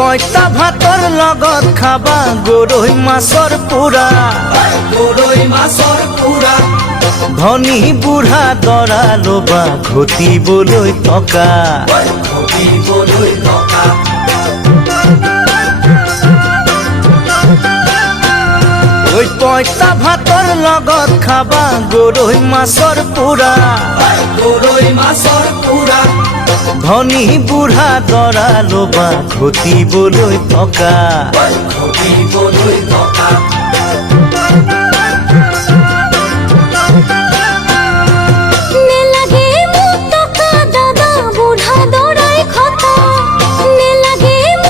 পইতা ভাতৰ লগত খাবা গৰৈ মাছৰ পোৰা, গৰৈ মাছৰ পোৰা। ধনী বুঢ়া দৰা লবা ঘটিবলৈ টকা, ঘটিবলৈ টকা। ঐ পইতা ভাতৰ লগত খাবা গৰৈ মাছৰ পোৰা, গৰৈ মাছৰ পোৰা। ধনী বুঢ়া দৰা লবা ঘটিবলৈ টকা। ঘটিবলৈ টকা।